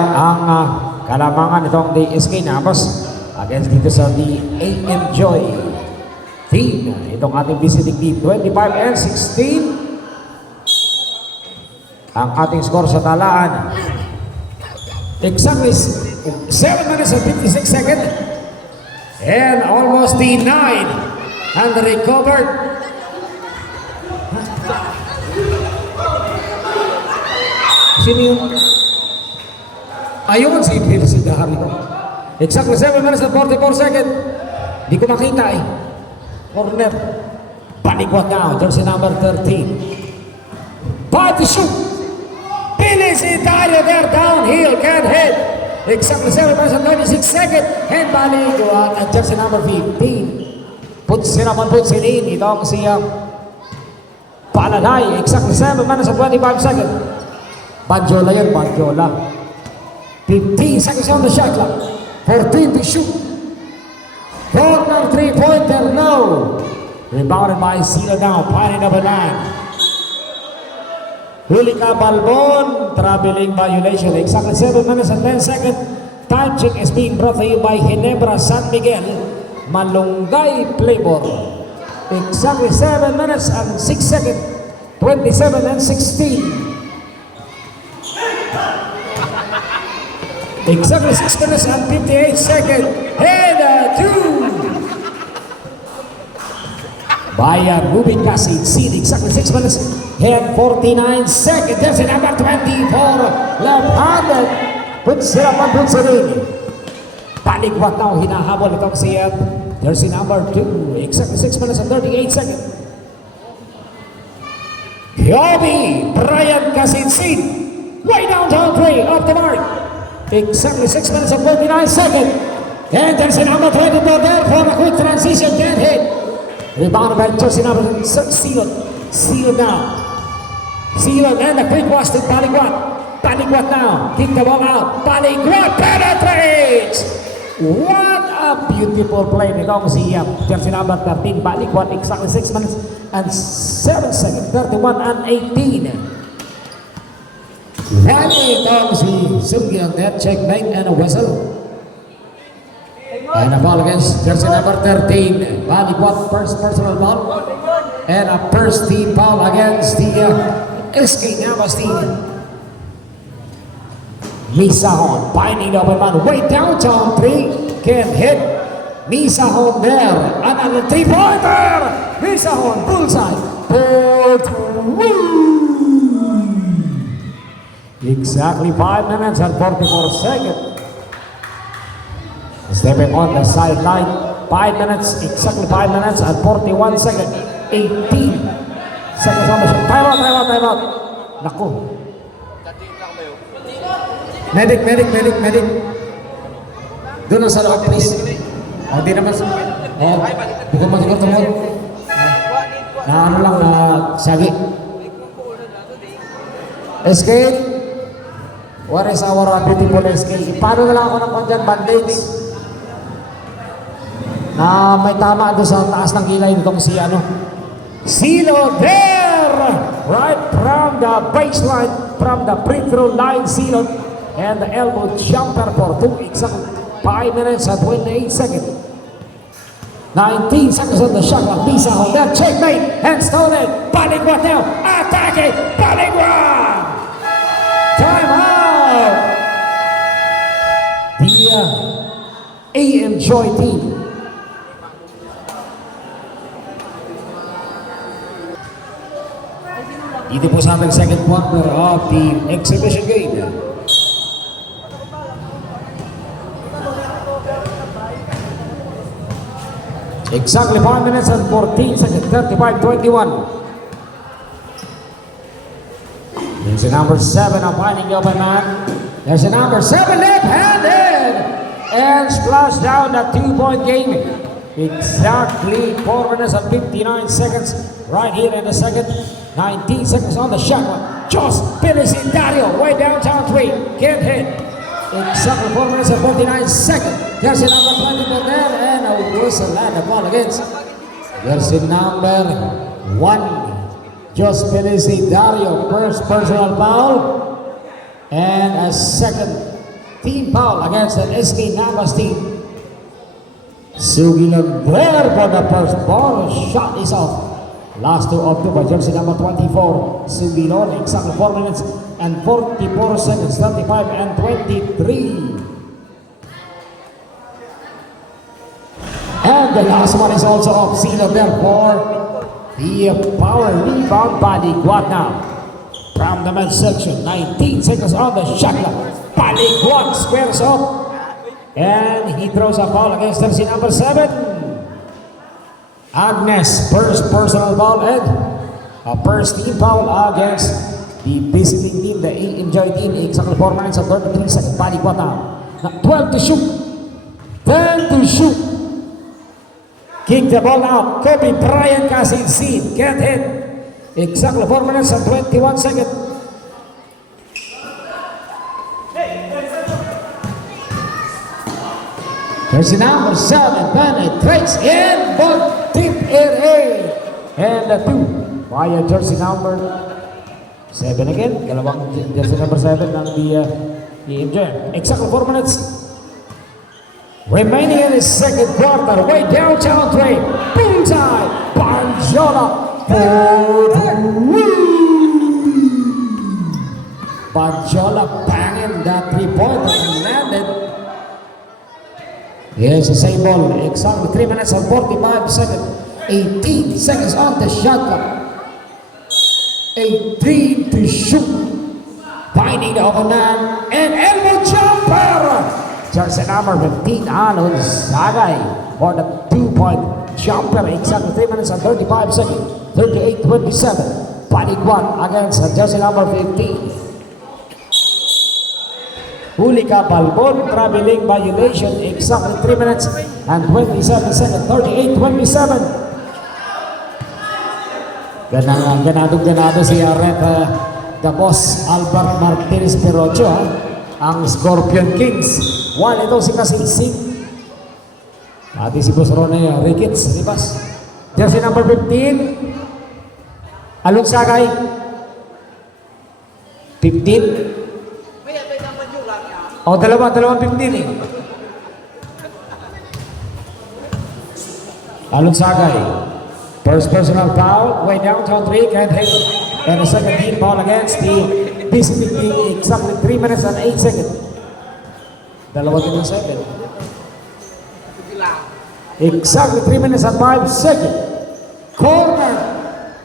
ang kalamangan itong DSK Navas against dito sa the AM Joy team. Itong ating visiting team 25 and 16 ang ating score sa talaan. Exactly 7 minutes and 56 seconds and almost the 9 and recovered. Sino yun? Ayun si Dario. Exactly 7 minutes and 44 seconds. Di ko makita eh. Corner. Panikwat now. Jersey number 13. Five to shoot. Si Dario there downhill. Can't hit. Exactly 7 minutes and 36 seconds. And Baliguan at jersey number 15. Puts it up and puts it in. Itong siya Paladay. Exactly 7 minutes and 25 seconds. Banjola yan. Banjola. 15 seconds on the shot clock. 14 to shoot. Corner three-pointer, no. Rebounded by Sila now. Pioneer number 9. Huli ka Balbon. Traveling violation. Exactly 7 minutes and 10 seconds. Time check is being brought to you by Ginebra San Miguel. Malunggay Flavor. Exactly 7 minutes and 6 seconds. 27 and 16. Exactly 6 minutes and 58 seconds. And 2 by Ruben Casid. Seed exactly 6 minutes and 49 seconds. There's a number 24 left-handed. Puts it up and puts it in. Paligwat now. Hinahabol itong siya. There's a number 2. Exactly 6 minutes and 38 seconds. Yobi Brian Casid. Seed. Way downtown 3. Off the mark. Exactly 6 minutes and 49 seconds. And there's a number 24 there for a quick transition. Can't hit. Rebound by jersey number Sealed. Sealed now. Sealed and a quick wash to Paliguat. Paliguat now. Kick the ball out. Paliguat penetrates. What a beautiful play nitong si jersey number 13. Paliguat exactly 6 minutes and 7 seconds. 31 and 18. Rally comes the Sungi on that checkmate and a whistle. And a ball against jersey number 13. Baliguat first personal ball. And a first team foul against the SK Navas team. Misahon finding the open man way downtown 3. Can't hit. Misahon there. Another 3-pointer. Misahon bullseye. 4-2. Exactly 5 minutes and 44 seconds. Stepping on the sideline. 5 minutes, exactly 5 minutes and 41 seconds. 18 seconds on the shot. Time out. Naku. Medic. Doon na sa loob, please. O, di naman sa... bukod mo siguro tumod. Na ano lang, na sagi. Escape. What is our beautiful SK? Paano na lang ako ng kung bandage? Na may tama doon sa taas ng kilay nitong si Silo there! Right from the baseline, from the free throw line, Silo. And the elbow jumper for 2 exactly 5 minutes and 28 seconds. 19 seconds on the shot clock. Bisa on that checkmate and stolen. Paliguat now. Attacking. Paliguat! Time out! The AM Joy team. Dito po sa ating second quarter of the exhibition game. Exactly 5 minutes and 14 seconds. 35-21. There's a number 7 of finding the open man. There's a number 7 left-handed and splash down the 2-point game. Exactly 4 minutes and 59 seconds right here in the second. 19 seconds on the shot clock. Just finishing Dario way downtown 3. Can't hit. Exactly 4 minutes and 49 seconds. There's a number 24 there and a whistle and a ball against. There's a number 1. Just finishing Dario first personal foul. And a second team foul against the SK Navas team. Sugilan there for the first ball. Shot is off. Last two of two by jersey number 24. Sugilon, exactly 4 minutes and 44 seconds, 35 and 23. And the last one is also off. Zero there for the power rebound by Liguan now. From the midsection, 19 seconds on the shot clock. Paliguan squares up. And he throws a foul against jersey number 7. Agnes, first personal foul and a first team foul against the visiting team, the Enjoy team. Exactly 4 minutes and 33 seconds. Paliguan now. 12 to shoot. 10 to shoot. Kick the ball out. Kobe Bryant casting seed. Can't hit. Exactly 4 minutes and 21 seconds. Jersey number 7 penetrates in, but deep in. And the 2 by jersey number 7 again. Kalawang jersey number 7 ng the Enjoy. Exactly 4 minutes. Remaining in the second quarter, way downtown three, bullseye, Banjola for the win. Banjola banging that 3-pointer and landed. Here's the same ball, exactly 3 minutes and 45 seconds, 18 seconds on the shot clock. 18 to shoot, finding the open man, and elbow jumper. Jersey number 15, Alon Sagay for the 2-point jumper. Exactly 3 minutes and 35 seconds. 38-27. Paliguan against jersey number 15. Huli ka Balbon, traveling violation. Exactly 3 minutes and 27 seconds. 38-27. Ganado si Rep, the boss Albert Martinez Perocho, ang Scorpion Kings. One ito si Kasinsing. Ati si Boss Ronnie Ricketts, libas. Jersey number 15. Alon Sagay. 15. O, dalawang 15 eh. Alon Sagay. First personal foul, way downtown 3, can't hit. And the second team foul against the visiting team, exactly 3 minutes and 8 seconds. Dalawang 7. Exactly 3 minutes and 5 seconds. Corner,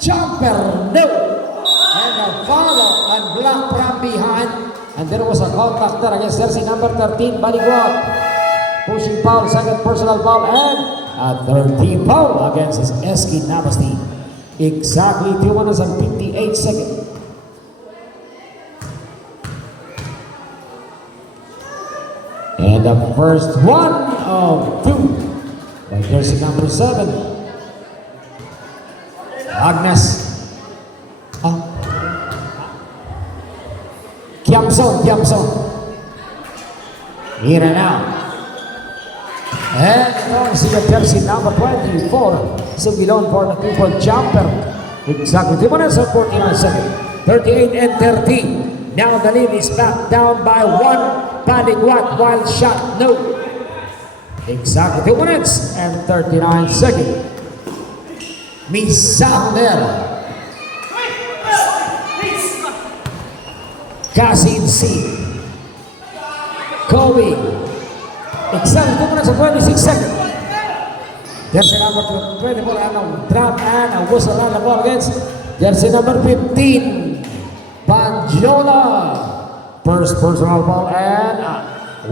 jumper, no. And a follow and block from behind. And there was a contact there against jersey number 13, Baliguan. Pushing foul, second personal foul, and a third team foul against SK Navas team. Exactly 2 minutes and 58 seconds. And the first one of 2 by jersey number 7. Agnes. Kiamson. Here and now. And see the jersey number 24. Sugilon for the 2-point jumper. Exactly 2 minutes and 49 seconds. 38 and 13. Now the lead is back down by 1. Paliguan, wild shot, no. Exactly 2 minutes and 39 seconds. Misang there. Kasinsi. Kobe. Exactly 2 minutes and 26 seconds. Jersey number 24 and a drop and a whistle on the ball against jersey number 15. Banjola. First personal foul and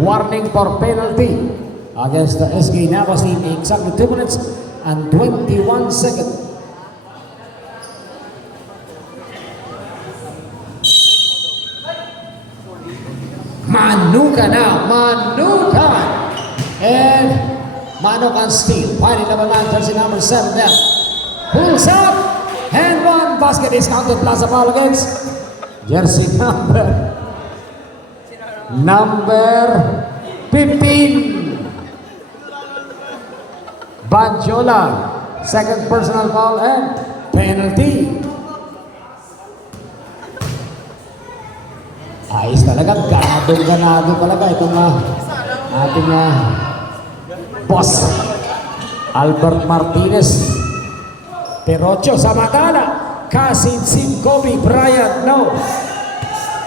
warning for penalty against the SK Navas team. Exactly 2 minutes and 21 seconds. Manuka now, Manuka, and Manukan steal. Fighting number 9, jersey number 7 there. Pulls up, and one basket is counted plus a foul against jersey number 15. Banjola, second personal foul and penalty. Ayos talaga, ganado talaga itong ating boss, Albert Martinez. Perocho Samantala, Kasinsin, Kobe Bryant, no.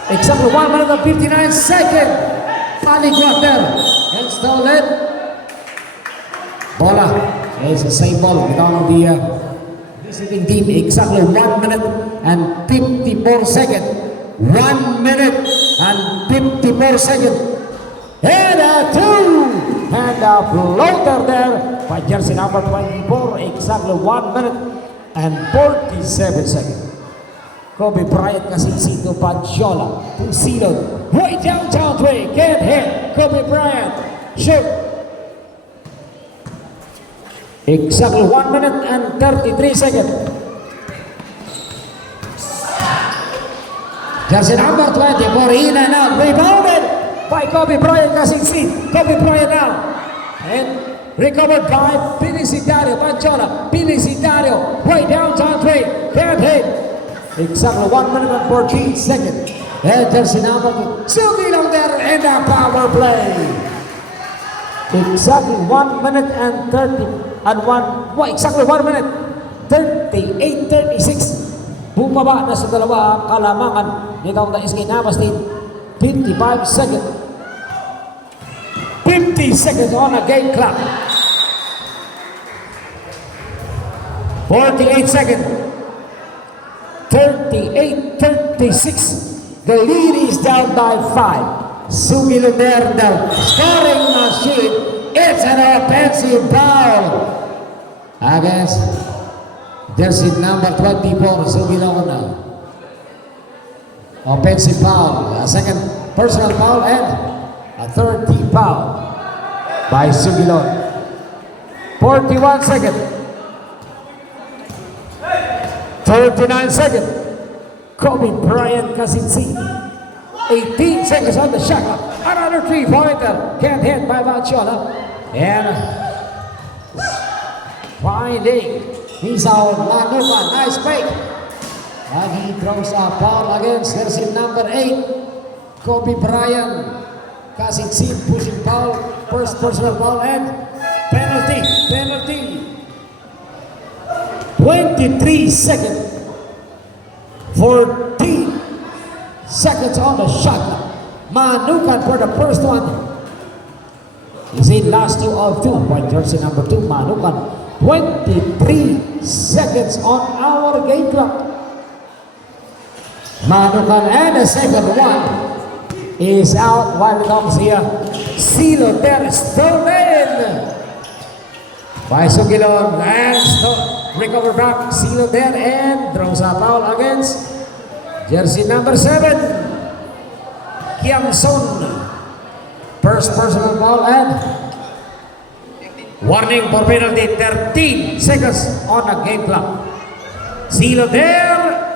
Exactly 1 minute and 59 seconds. Panic water and stolen. Bola is the same ball. Down on the visiting team. Exactly 1 minute and 54 seconds. 1 minute and 54 seconds. And a two. And a floater there by jersey number 24. Exactly 1 minute and 47 seconds. Kobe Bryant Kasinsin to Panciola. To Silon. Right downtown three. Can't hit. Kobe Bryant. Shoot. Exactly 1 minute and 33 seconds. Jersey number 24. In and out. Rebounded by Kobe Bryant Kasinsin. Kobe Bryant now. And recovered by Pinisidario. Panciola. Pinisidario. Right downtown three. Can't hit. Exactly 1 minute and 14 seconds. And jersey number 2. Silvino there in the power play. Exactly 1 minute and 30 and 1. Exactly 1 minute 38-36. Bumaba na sa dalawa ang kalamangan nitong the SK Navas team. 55 seconds. 50 seconds on a game clock. 48 seconds. 38-36. The lead is down by 5. Sugi Lumerno, scoring machine. It's an offensive foul against jersey number 24, Sugi Lumerno. Offensive foul, a second personal foul, and a third team foul by Sugi Lumerno. 41 seconds. 39 seconds. Kobe Bryant Kasinsin. 18 seconds on the shot clock. Another three-pointer. Can't hit by Panciola. And finding he's out. Manuka. Nice fake. And he throws a foul against jersey number 8. Kobe Bryant Kasinsin pushing foul. First personal foul and penalty. 23 seconds. 14 seconds on the shot. Manukan for the first one. He's in last 2 of 2 by jersey number 2. Manukan. 23 seconds on our game clock. Manukan, and the second one is out while it comes here. Silo there, stolen by Sugilon, and recover back. Silo there and throws a foul against jersey number 7. Kiamson. First personal foul and warning for penalty. 13 seconds on the game clock. Silo there.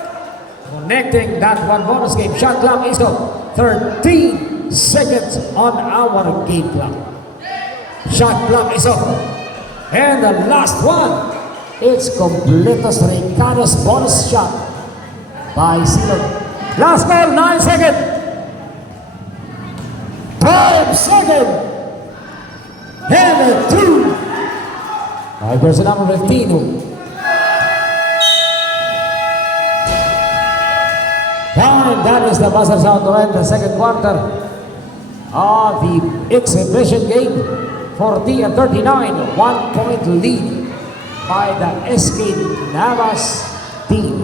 Connecting that one bonus game. Shot clock is to 13 seconds on our game clock. Shot clock is up. And the last one. It's Completos Ricardo's bonus shot by Silo. Last ball, 9 seconds. 5 seconds. And a 2. By person number 15. And that is the buzzer sound to end the second quarter of the exhibition game. 40-39, 1 point lead by the SK Navas team.